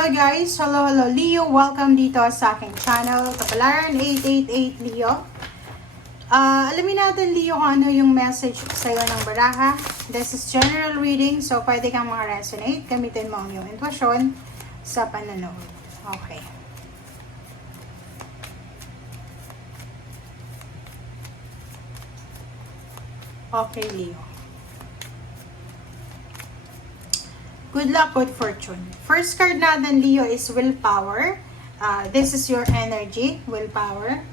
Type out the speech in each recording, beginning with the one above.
Hello guys! Hello Leo! Welcome dito sa aking channel, Kapalaran 888 Leo. Alamin natin Leo kung ano yung message sa'yo ng baraha. This is general reading, so pwede kang resonate. Gamitin mo ang iyong intuition sa pananood. Okay. Okay Leo. Good luck, good fortune. First card natin, Leo, is willpower. This is your energy, willpower.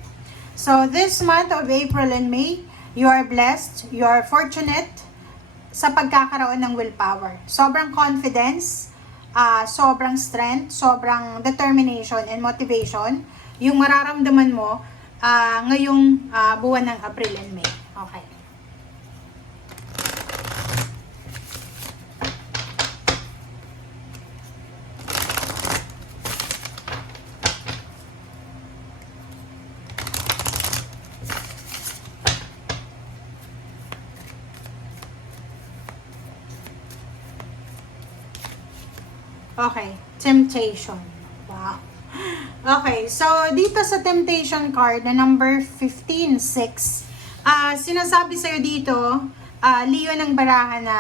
So, this month of April and May, you are blessed, you are fortunate sa pagkakaroon ng willpower. Sobrang confidence, sobrang strength, sobrang determination and motivation yung mararamdaman mo ngayong buwan ng April and May. Okay. Okay, temptation. Wow. Okay, so dito sa temptation card na number 15, 6, sinasabi sa'yo dito, Leo ng baraha na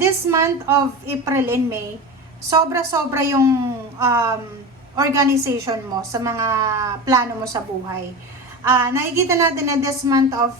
this month of April and May, sobra-sobra yung organization mo sa mga plano mo sa buhay. Nakikita natin na this month of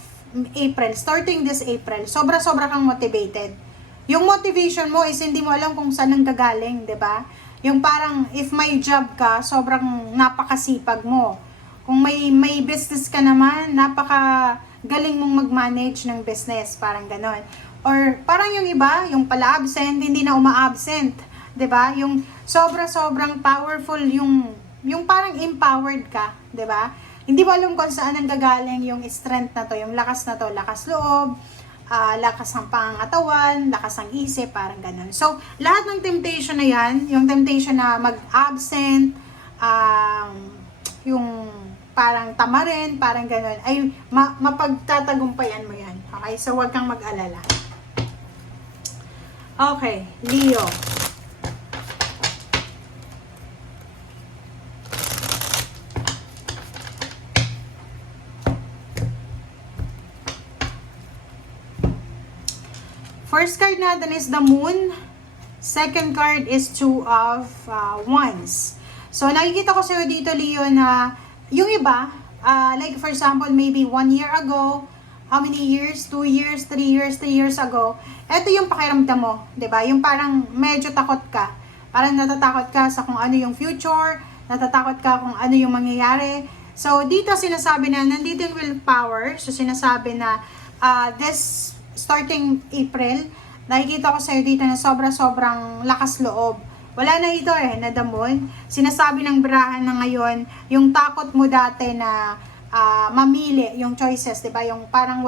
April, starting this April, sobra-sobra kang motivated. Yung motivation mo is hindi mo alam kung saan ang gagaling, 'di ba? Yung parang if may job ka, sobrang napakasipag mo. Kung may business ka naman, napakagaling mong mag-manage ng business, parang ganon. Or parang yung iba, yung pala absent, hindi na uma-absent, 'di ba? Yung sobrang powerful, yung parang empowered ka, 'di ba? Hindi mo alam kung saan ang gagaling yung strength na to, yung lakas na to, lakas loob, lakas ng pangatawan, lakas ng isip, parang ganun. So, lahat ng temptation na yan, yung temptation na mag-absent, yung parang tamarin, parang ganun, ay mapagtatagumpayan mo yan. Okay? So, huwag kang mag-alala. Okay, Leo. First card natin is the moon. Second card is two of wands. So, nakikita ko sa'yo dito, Leo, na yung iba, like for example, maybe 1 year ago, how many years? 2 years, 3 years, 3 years ago, eto yung pakiramdam mo, 'di ba? Yung parang medyo takot ka. Parang natatakot ka sa kung ano yung future, natatakot ka kung ano yung mangyayari. So, dito sinasabi na, nandito yung willpower. So, sinasabi na, this starting April, nakikita ko sa'yo dito na sobrang lakas loob. Wala na ito nadamon. Sinasabi ng barahan na ngayon, yung takot mo dati na mamili yung choices, diba? Yung parang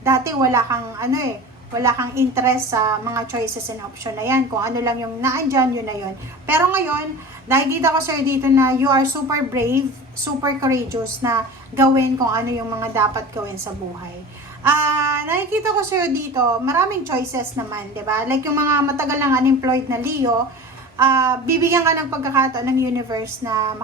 dati wala kang interest sa mga choices and option na yan. Kung ano lang yung naandyan, yun na yun. Pero ngayon, nakikita ko sa'yo dito na you are super brave, super courageous na gawin kung ano yung mga dapat gawin sa buhay. Nakikita ko sa'yo dito, maraming choices naman, 'di ba? Like yung mga matagal nang unemployed na Leo, bibigyan ka ng pagkakataon ng universe na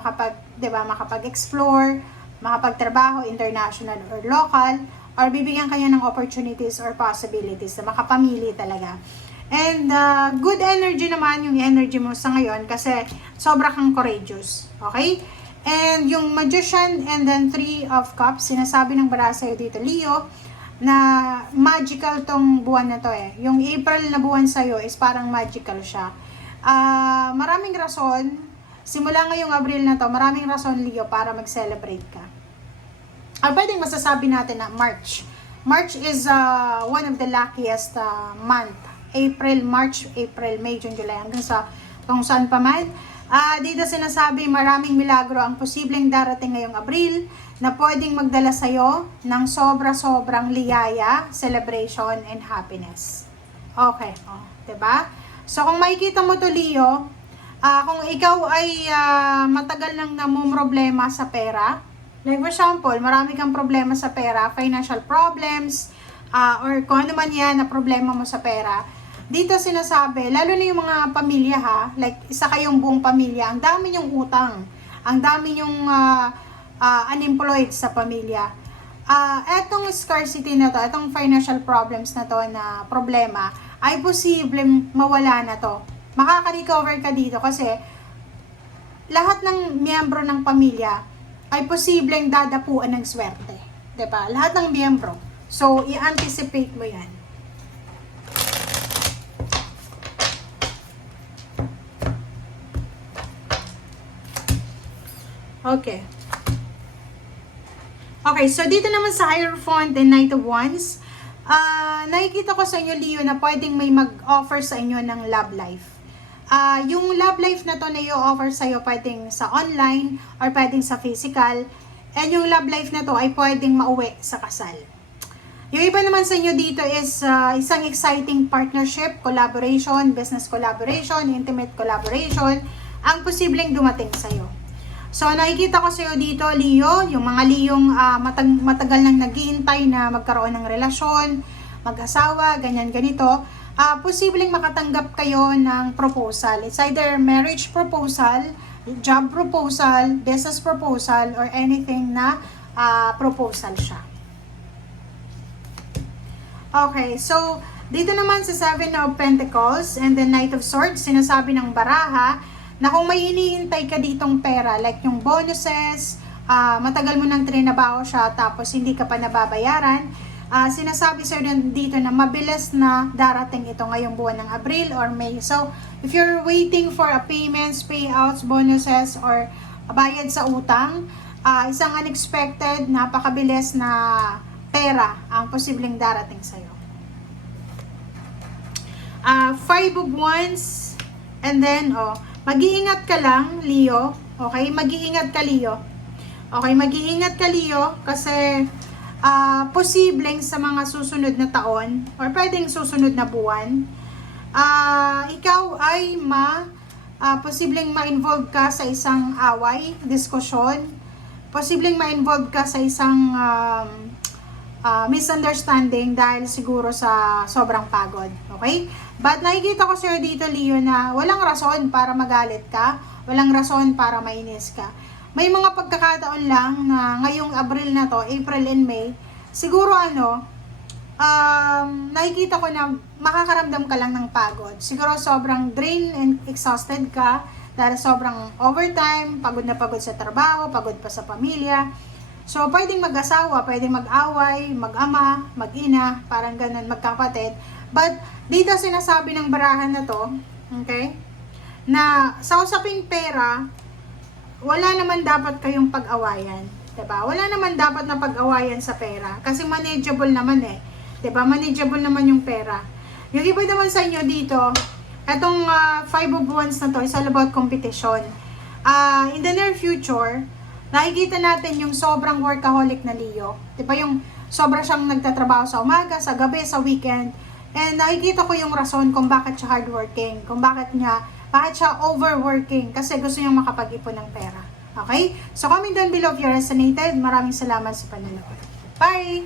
makapag-explore, makapagtrabaho, international or local, or bibigyan kanya ng opportunities or possibilities na makapamili talaga. And good energy naman yung energy mo sa ngayon kasi sobra kang courageous, okay? And yung Magician and then 3 of Cups, sinasabi ng baraha sa'yo dito, Leo, na magical tong buwan na to Yung April na buwan sa'yo is parang magical siya. Maraming rason, simula ngayong Abril na to, maraming rason, Leo, para mag-celebrate ka. Pwedeng masasabi natin na March. March is one of the luckiest month. March, April, May, June, July, hanggang sa kung saan pa man. Dito sinasabi, maraming milagro ang posibleng darating ngayong Abril na pwedeng magdala sa'yo ng sobrang ligaya, celebration, and happiness. Okay, diba? So, kung makikita mo to, Leo, kung ikaw ay matagal nang namumroblema sa pera, like for example, marami kang problema sa pera, financial problems, or kung ano man yan na problema mo sa pera, dito sinasabi, lalo na yung mga pamilya ha, like isa kayong buong pamilya, ang dami yung utang, ang dami yung unemployed sa pamilya. Etong scarcity na to, etong financial problems na to na problema, ay posibleng mawala na to. Makaka-recover ka dito kasi lahat ng miyembro ng pamilya ay posibleng dadapuan ng swerte. 'Di ba? Lahat ng miyembro. So, i-anticipate mo yan. Okay. Okay, so dito naman sa Hierophant and Knight of Wands, nakikita ko sa inyo, Leo, na pwedeng may mag-offer sa inyo ng love life. Yung love life na to na i-offer sa'yo, pwedeng sa online or pwedeng sa physical. And yung love life na to ay pwedeng mauwi sa kasal. Yung iba naman sa inyo dito is isang exciting partnership, collaboration, business collaboration, intimate collaboration, ang posibleng dumating sa'yo. So, nakikita ko sa'yo dito, Leo, yung mga Leong matagal nang naghihintay na magkaroon ng relasyon, mag-asawa, ganyan, ganito, posibleng makatanggap kayo ng proposal. It's either marriage proposal, job proposal, business proposal, or anything na proposal siya. Okay, so, dito naman sa Seven of Pentacles and the Knight of Swords, sinasabi ng baraha, na kung may hinihintay ka ditong pera, like yung bonuses, matagal mo nang trinabaho siya, tapos hindi ka pa nababayaran, sinasabi sa'yo dito na mabilis na darating ito ngayong buwan ng Abril or May. So, if you're waiting for a payments, payouts, bonuses, or bayad sa utang, isang unexpected, napakabilis na pera ang posibleng darating sa'yo. Five of Wands, and then, mag-iingat ka lang, Leo. Okay? Mag-iingat ka, Leo. Okay? Mag-iingat ka, Leo, kasi posibleng sa mga susunod na taon or pwedeng susunod na buwan, ikaw ay posibleng ma-involve ka sa isang away, diskusyon, posibleng ma-involve ka sa isang misunderstanding dahil siguro sa sobrang pagod. Okay? But nakikita ko sa'yo dito, Leo, na walang rason para magalit ka, walang rason para mainis ka. May mga pagkakataon lang na ngayong Abril na to, April and May, siguro nakikita ko na makakaramdam ka lang ng pagod. Siguro sobrang drained and exhausted ka dahil sobrang overtime, pagod na pagod sa trabaho, pagod pa sa pamilya. So, pwedeng mag-asawa, pwedeng mag-away, mag-ama, mag-ina, parang ganun, magkapatid. But, dito sinasabi ng barahan na to, okay, na sa usaping pera, wala naman dapat kayong pag-awayan. Diba? Wala naman dapat na pag-awayan sa pera. Kasi manageable naman eh. Diba? Manageable naman yung pera. Yung iba naman sa inyo dito, etong Five of Wands na to is all about competition. In the near future, nakikita natin yung sobrang workaholic na Leo. Diba? Yung sobra siyang nagtatrabaho sa umaga, sa gabi, sa weekend. And nakikita ko yung rason kung bakit siya hardworking, kung bakit siya overworking, kasi gusto niyang makapag-ipon ng pera. Okay? So comment down below if you resonated. Maraming salamat sa panonood. Bye!